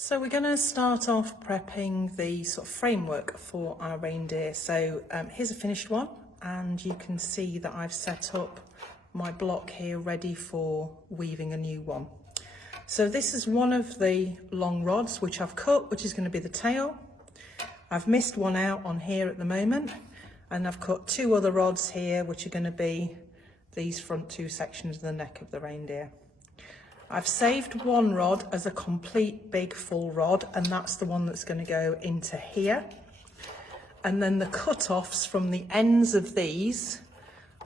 So we're going to start off prepping the sort of framework for our reindeer. So here's a finished one, and you can see that I've set up my block here ready for weaving a new one. So this is one of the long rods which I've cut, which is going to be the tail. I've missed one out on here at the moment, and I've cut two other rods here which are going to be these front two sections of the neck of the reindeer. I've saved one rod as a complete big full rod, and that's the one that's going to go into here. And then the cut-offs from the ends of these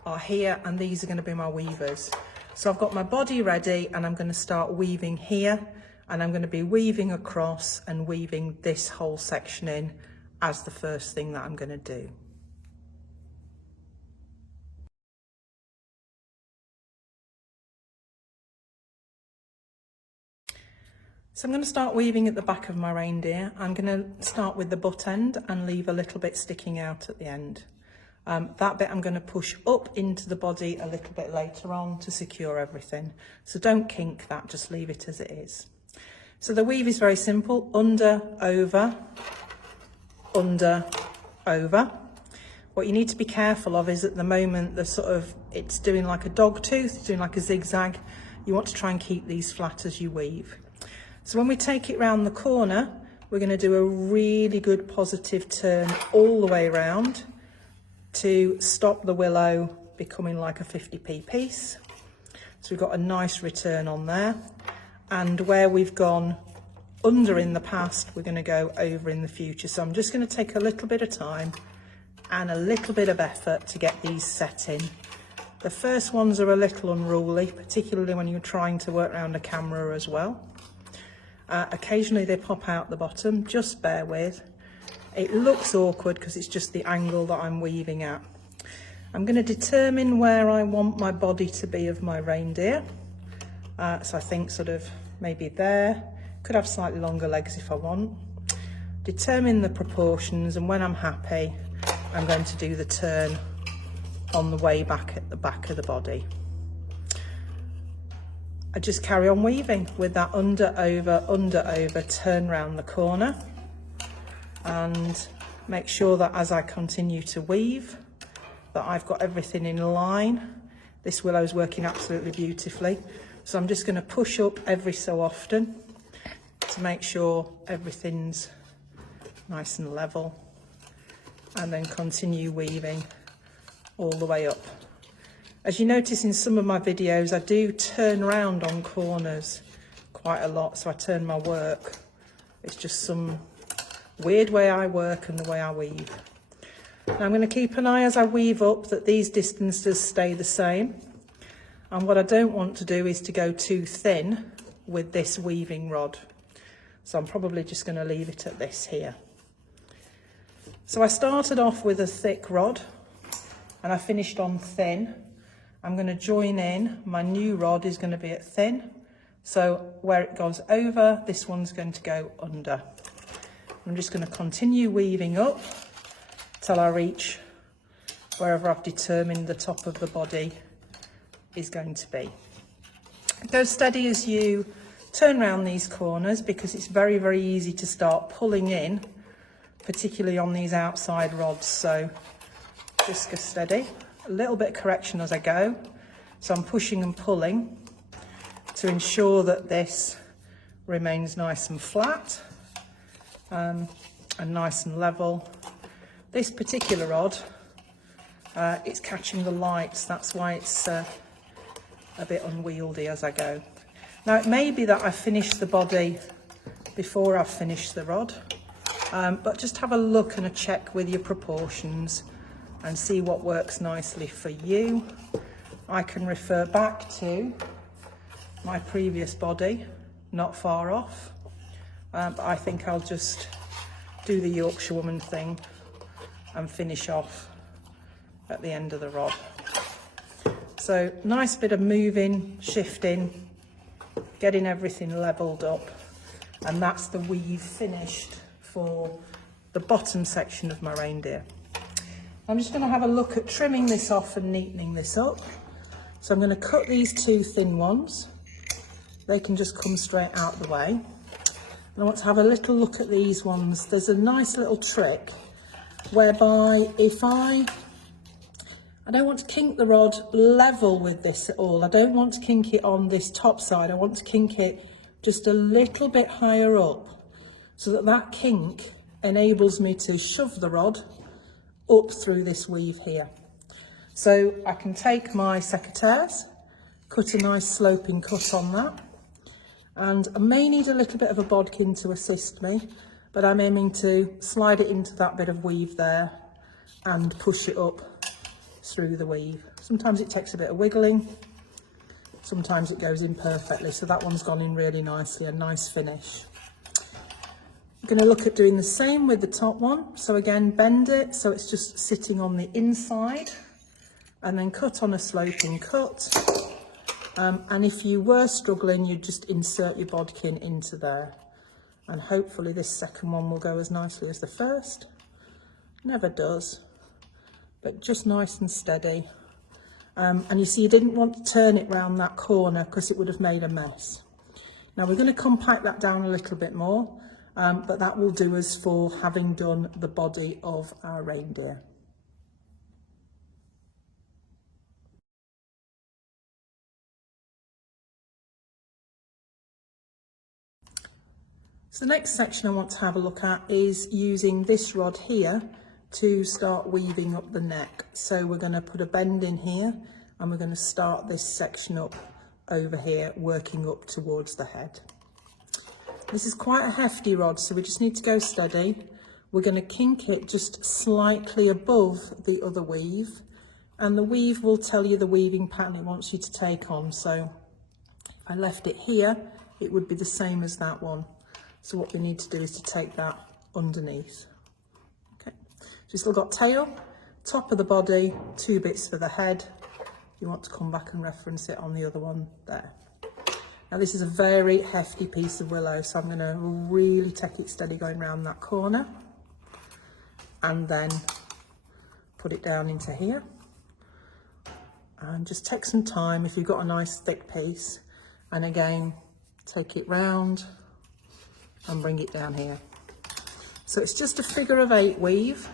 are here, and these are going to be my weavers. So I've got my body ready, and I'm going to start weaving here, and I'm going to be weaving across and weaving this whole section in as the first thing that I'm going to do. So I'm going to start weaving at the back of my reindeer. I'm going to start with the butt end and leave a little bit sticking out at the end. That bit I'm going to push up into the body a little bit later on to secure everything. So don't kink that, just leave it as it is. So the weave is very simple: under, over, under, over. What you need to be careful of is at the moment it's doing like a dog tooth, it's doing like a zigzag. You want to try and keep these flat as you weave. So when we take it round the corner, we're going to do a really good positive turn all the way around to stop the willow becoming like a 50p piece. So we've got a nice return on there. And where we've gone under in the past, we're going to go over in the future. So I'm just going to take a little bit of time and a little bit of effort to get these set in. The first ones are a little unruly, particularly when you're trying to work around a camera as well. Occasionally they pop out the bottom, just bear with. It looks awkward because it's just the angle that I'm weaving at. I'm going to determine where I want my body to be of my reindeer. So I think sort of maybe there. Could have slightly longer legs if I want. Determine the proportions, and when I'm happy, I'm going to do the turn on the way back at the back of the body. I just carry on weaving with that under, over, turn round the corner, and make sure that as I continue to weave that I've got everything in line. This willow's working absolutely beautifully, so I'm just going to push up every so often to make sure everything's nice and level, and then continue weaving all the way up. As you notice in some of my videos, I do turn around on corners quite a lot, so I turn my work. It's just some weird way I work and the way I weave. Now I'm going to keep an eye as I weave up that these distances stay the same. And what I don't want to do is to go too thin with this weaving rod. So I'm probably just going to leave it at this here. So I started off with a thick rod and I finished on thin. I'm going to join in, my new rod is going to be at thin, so where it goes over, this one's going to go under. I'm just going to continue weaving up till I reach wherever I've determined the top of the body is going to be. Go steady as you turn around these corners, because it's very, very easy to start pulling in, particularly on these outside rods, so just go steady. A little bit of correction as I go, so I'm pushing and pulling to ensure that this remains nice and flat and nice and level. This particular rod, it's catching the lights, that's why it's a bit unwieldy as I go. Now it may be that I finish the body before I've finished the rod, but just have a look and a check with your proportions and see what works nicely for you. I can refer back to my previous body, not far off, but I think I'll just do the Yorkshire woman thing and finish off at the end of the rod. So nice bit of moving, shifting, getting everything levelled up, and that's the weave finished for the bottom section of my reindeer. I'm just going to have a look at trimming this off and neatening this up. So I'm going to cut these two thin ones. They can just come straight out the way. And I want to have a little look at these ones. There's a nice little trick whereby if I don't want to kink the rod level with this at all. I don't want to kink it on this top side. I want to kink it just a little bit higher up so that that kink enables me to shove the rod up through this weave here. So I can take my secateurs, cut a nice sloping cut on that, and I may need a little bit of a bodkin to assist me, but I'm aiming to slide it into that bit of weave there and push it up through the weave. Sometimes it takes a bit of wiggling, sometimes it goes in perfectly, so that one's gone in really nicely, a nice finish. I'm going to look at doing the same with the top one. So again, bend it so it's just sitting on the inside, and then cut on a sloping cut. And if you were struggling, you'd just insert your bodkin into there. And hopefully this second one will go as nicely as the first. Never does, but just nice and steady. And you see, you didn't want to turn it round that corner because it would have made a mess. Now we're going to compact that down a little bit more, but that will do us for having done the body of our reindeer. So the next section I want to have a look at is using this rod here to start weaving up the neck. So we're going to put a bend in here and we're going to start this section up over here, working up towards the head. This is quite a hefty rod, so we just need to go steady. We're going to kink it just slightly above the other weave, and the weave will tell you the weaving pattern it wants you to take on. So if I left it here, it would be the same as that one. So what we need to do is to take that underneath. Okay, so you've still got tail, top of the body, 2 bits for the head. You want to come back and reference it on the other one there. Now this is a very hefty piece of willow, so I'm going to really take it steady going around that corner and then put it down into here. And just take some time if you've got a nice thick piece, and again take it round and bring it down here. So it's just a figure of 8 weave,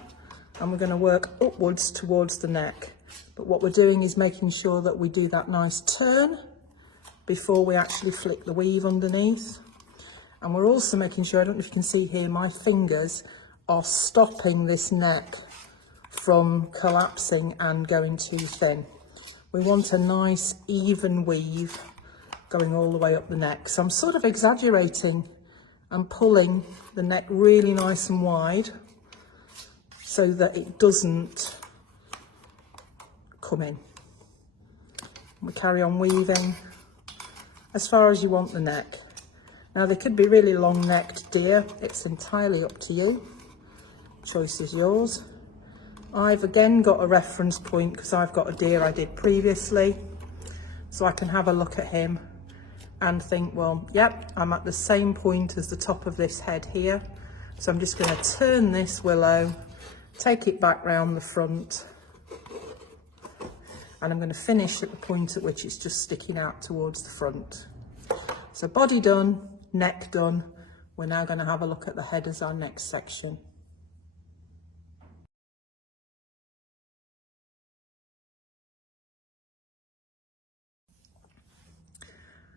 and we're going to work upwards towards the neck. But what we're doing is making sure that we do that nice turn before we actually flick the weave underneath. And we're also making sure, I don't know if you can see here, my fingers are stopping this neck from collapsing and going too thin. We want a nice even weave going all the way up the neck. So I'm sort of exaggerating and pulling the neck really nice and wide so that it doesn't come in. We carry on weaving as far as you want the neck. Now they could be really long-necked deer, it's entirely up to you. Choice is yours. I've again got a reference point because I've got a deer I did previously, so I can have a look at him and think, well, yep, I'm at the same point as the top of this head here. So I'm just going to turn this willow, take it back round the front, and I'm going to finish at the point at which it's just sticking out towards the front. So body done, neck done. We're now going to have a look at the head as our next section.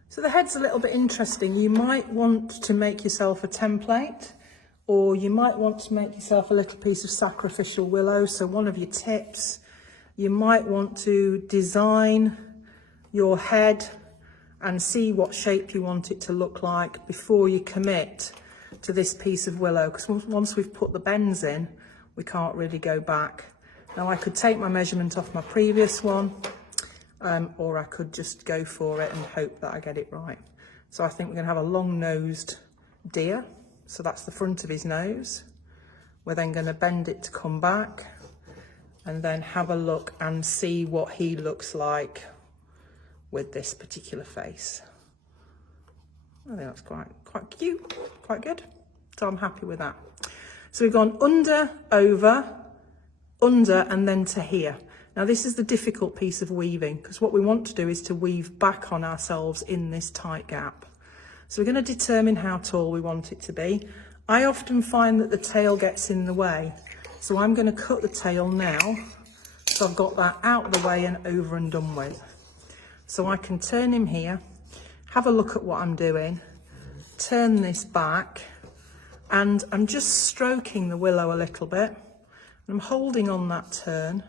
So the head's a little bit interesting. You might want to make yourself a template, or you might want to make yourself a little piece of sacrificial willow. So one of your tips, you might want to design your head and see what shape you want it to look like before you commit to this piece of willow, because once we've put the bends in, we can't really go back. Now I could take my measurement off my previous one, or I could just go for it and hope that I get it right. So I think we're going to have a long-nosed deer. So that's the front of his nose. We're then going to bend it to come back and then have a look and see what he looks like with this particular face. I think that's quite cute, quite good. So I'm happy with that. So we've gone under, over, under, and then to here. Now this is the difficult piece of weaving, because what we want to do is to weave back on ourselves in this tight gap. So we're going to determine how tall we want it to be. I often find that the tail gets in the way. So I'm going to cut the tail now. So I've got that out of the way and over and done with. So I can turn him here, have a look at what I'm doing, turn this back, and I'm just stroking the willow a little bit. I'm holding on that turn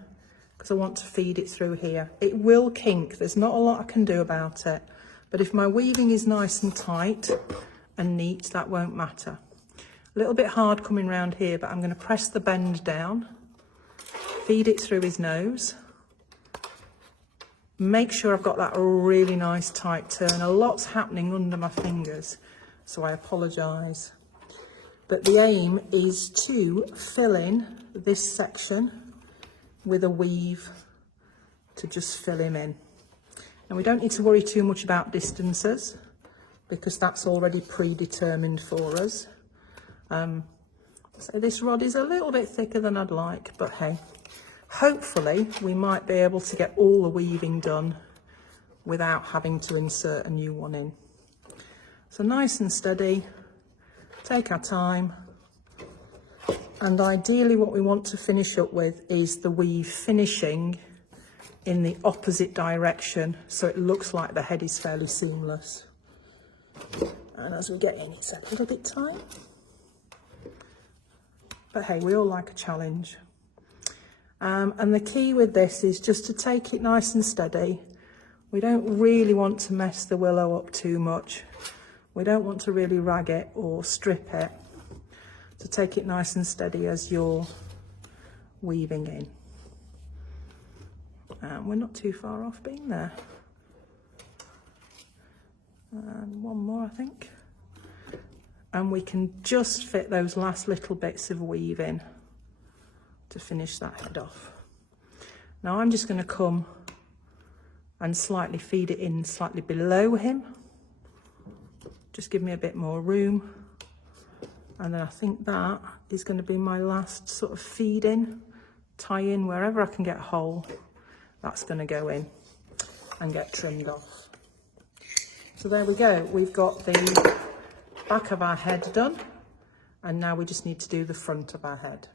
because I want to feed it through here. It will kink, there's not a lot I can do about it. But if my weaving is nice and tight and neat, that won't matter. A little bit hard coming round here, but I'm going to press the bend down, feed it through his nose. Make sure I've got that really nice tight turn. A lot's happening under my fingers, so I apologise. But the aim is to fill in this section with a weave to just fill him in. And we don't need to worry too much about distances because that's already predetermined for us. So this rod is a little bit thicker than I'd like, but hey, hopefully we might be able to get all the weaving done without having to insert a new one in. So nice and steady, take our time, and ideally what we want to finish up with is the weave finishing in the opposite direction so it looks like the head is fairly seamless. And as we get in, it's a little bit tight. But hey, we all like a challenge. And the key with this is just to take it nice and steady. We don't really want to mess the willow up too much. We don't want to really rag it or strip it. So take it nice and steady as you're weaving in. And we're not too far off being there. And one more, I think. And we can just fit those last little bits of weave in to finish that head off. Now I'm just going to come and slightly feed it in slightly below him. Just give me a bit more room. And then I think that is going to be my last sort of feed in, tie in wherever I can get a hole. That's going to go in and get trimmed off. So there we go. We've got the back of our head done, and now we just need to do the front of our head.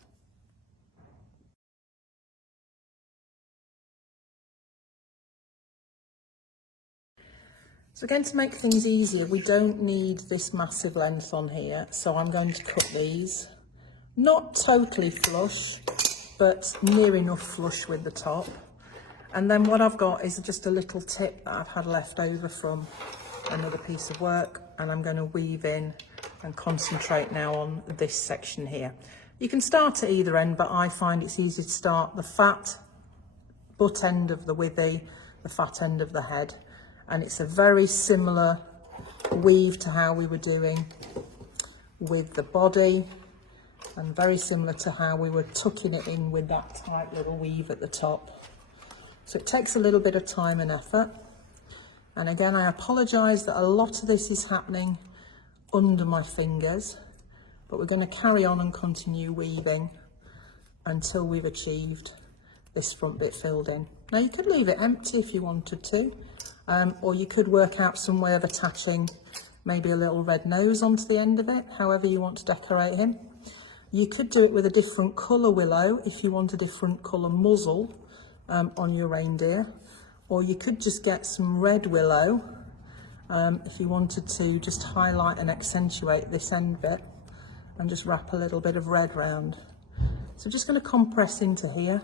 So again, to make things easier, we don't need this massive length on here, so I'm going to cut these not totally flush, but near enough flush with the top. And then what I've got is just a little tip that I've had left over from another piece of work, and I'm going to weave in and concentrate now on this section here. You can start at either end, but I find it's easy to start the fat butt end of the withy, the fat end of the head, and it's a very similar weave to how we were doing with the body, and very similar to how we were tucking it in with that tight little weave at the top. So it takes a little bit of time and effort. And again, I apologise that a lot of this is happening under my fingers, but we're going to carry on and continue weaving until we've achieved this front bit filled in. Now you could leave it empty if you wanted to, or you could work out some way of attaching maybe a little red nose onto the end of it, however you want to decorate him. You could do it with a different colour willow if you want a different colour muzzle on your reindeer. Or you could just get some red willow if you wanted to just highlight and accentuate this end bit and just wrap a little bit of red round. So I'm just going to compress into here.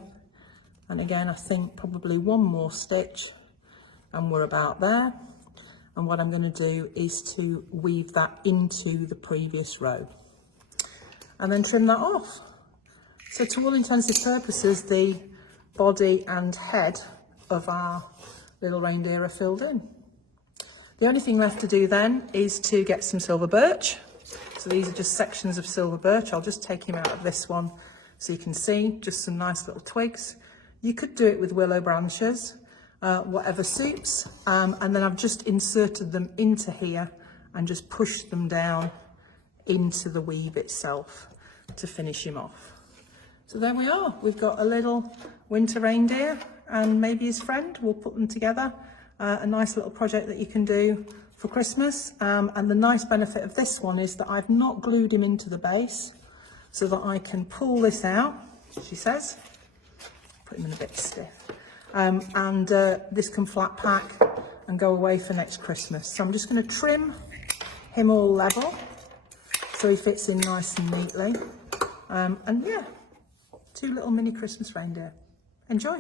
And again, I think probably one more stitch and we're about there. And what I'm going to do is to weave that into the previous row and then trim that off. So to all intents and purposes, the body and head of our little reindeer are filled in. The only thing left to do then is to get some silver birch. So these are just sections of silver birch. I'll just take him out of this one so you can see just some nice little twigs. You could do it with willow branches, whatever suits. And then I've just inserted them into here and just pushed them down into the weave itself to finish him off. So there we are. We've got a little winter reindeer and maybe his friend. We'll put them together a nice little project that you can do for Christmas. And the nice benefit of this one is that I've not glued him into the base, so that I can pull this out, she says, put him in a bit stiff, and this can flat pack and go away for next Christmas. So I'm just going to trim him all level so he fits in nice and neatly. And yeah, 2 little mini Christmas reindeer. Enjoy.